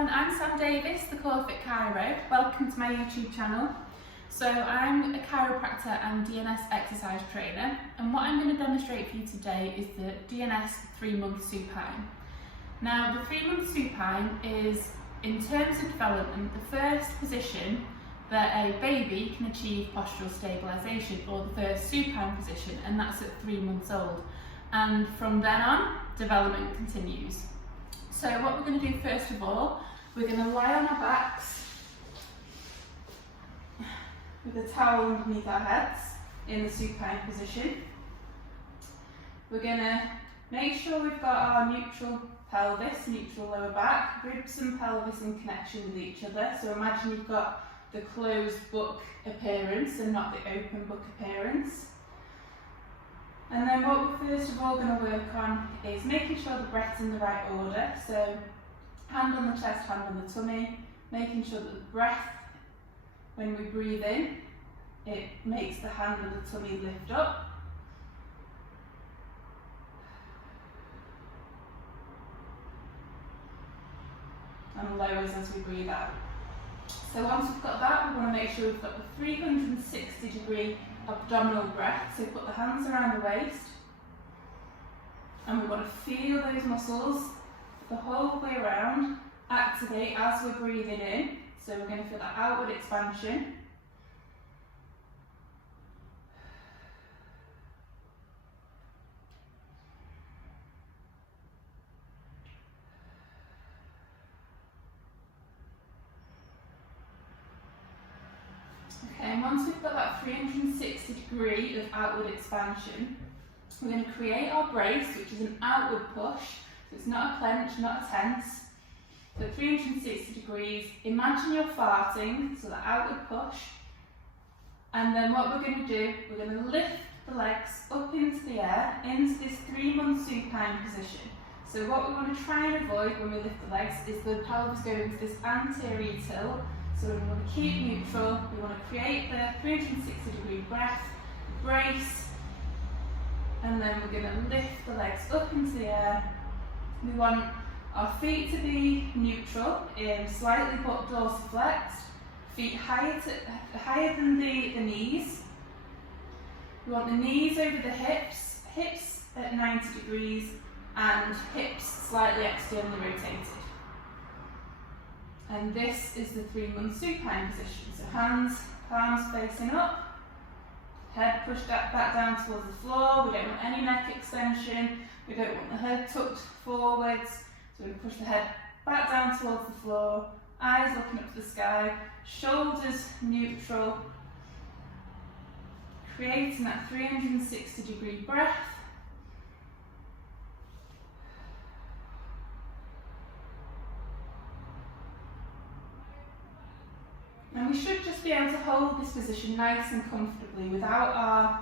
everyone, I'm Sam Davis, the CoreFit Chiro. Welcome to my YouTube channel. So I'm a chiropractor and DNS exercise trainer, and what I'm going to demonstrate for you today is the DNS 3-month supine. Now the 3-month supine is, in terms of development, the first position that a baby can achieve postural stabilisation, or the first supine position, and that's at 3 months old. And from then on, development continues. So what we're going to do first of all, we're going to lie on our backs with a towel underneath our heads in the supine position. We're going to make sure we've got our neutral pelvis, neutral lower back, ribs and pelvis in connection with each other. So imagine you've got the closed book appearance and not the open book appearance. And then what we're first of all going to work on is making sure the breath's in the right order. So hand on the chest, hand on the tummy, making sure that the breath, when we breathe in, it makes the hand and the tummy lift up. And lowers as we breathe out. So once we've got that, we want to make sure we've got the 360-degree abdominal breath. So put the hands around the waist, and we want to feel those muscles the whole way around activate as we're breathing in. So we're going to feel that outward expansion. Okay, and once we've got that 360 degree of outward expansion, we're going to create our brace, which is an outward push. So it's not a clench, not a tense. So 360 degrees, imagine you're farting, so the outward push. And then what we're going to do, we're going to lift the legs up into the air, into this 3-month supine position. So what we want to try and avoid when we lift the legs is the pelvis going into this anterior tilt. So we want to keep neutral, we want to create the 360 degree breath, brace, and then we're going to lift the legs up into the air. We want our feet to be neutral, slightly but dorsiflexed, feet higher than the knees. We want the knees over the hips, hips at 90 degrees, and hips slightly externally rotated. And this is the 3-month supine position. So hands, palms facing up, head pushed back down towards the floor. We don't want any neck extension. We don't want the head tucked forwards. So we're going to push the head back down towards the floor, eyes looking up to the sky, shoulders neutral, creating that 360 degree breath. And we should just be able to hold this position nice and comfortably without our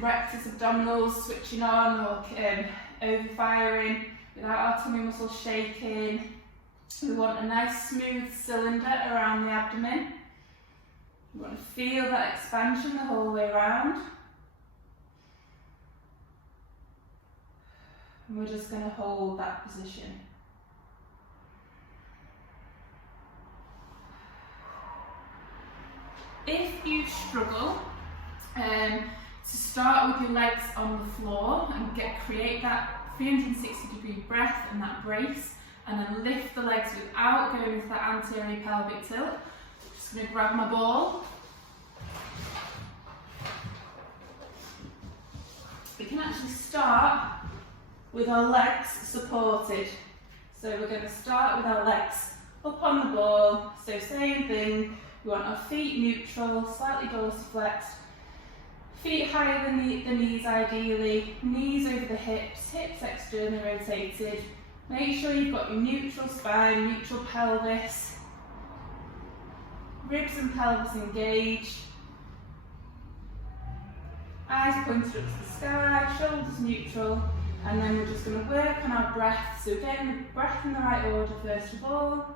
rectus abdominals switching on or overfiring, without our tummy muscles shaking. We want a nice smooth cylinder around the abdomen. We want to feel that expansion the whole way around. And we're just going to hold that position. If you struggle to start with your legs on the floor and create that 360 degree breath and that brace, and then lift the legs without going into that anterior pelvic tilt, I'm just going to grab my ball. We can actually start with our legs supported. So we're going to start with our legs up on the ball. So same thing. We want our feet neutral, slightly dorsiflexed, feet higher than the knees ideally, knees over the hips, hips externally rotated. Make sure you've got your neutral spine, neutral pelvis, ribs and pelvis engaged, eyes pointed up to the sky, shoulders neutral, and then we're just going to work on our breath. So again, breath in the right order first of all.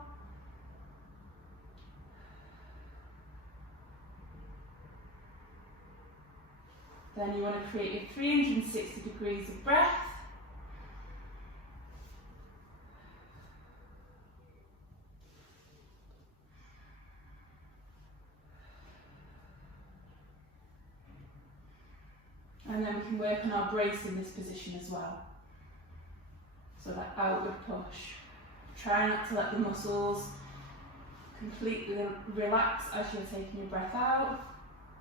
Then you want to create your 360 degrees of breath. And then we can work on our brace in this position as well. So that outward push. Try not to let the muscles completely relax as you're taking your breath out.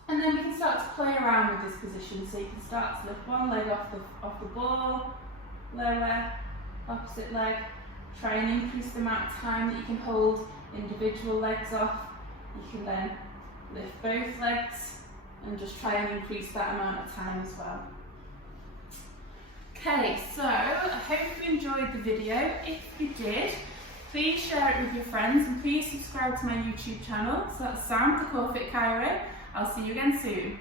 And then we can start to play around with this position. So you can start to lift one leg off the ball, lower, opposite leg. Try and increase the amount of time that you can hold individual legs off. You can then lift both legs and just try and increase that amount of time as well. Okay, so I hope you enjoyed the video. If you did, please share it with your friends and please subscribe to my YouTube channel. So that's Sam, the Core Fit Chiro. I'll see you again soon.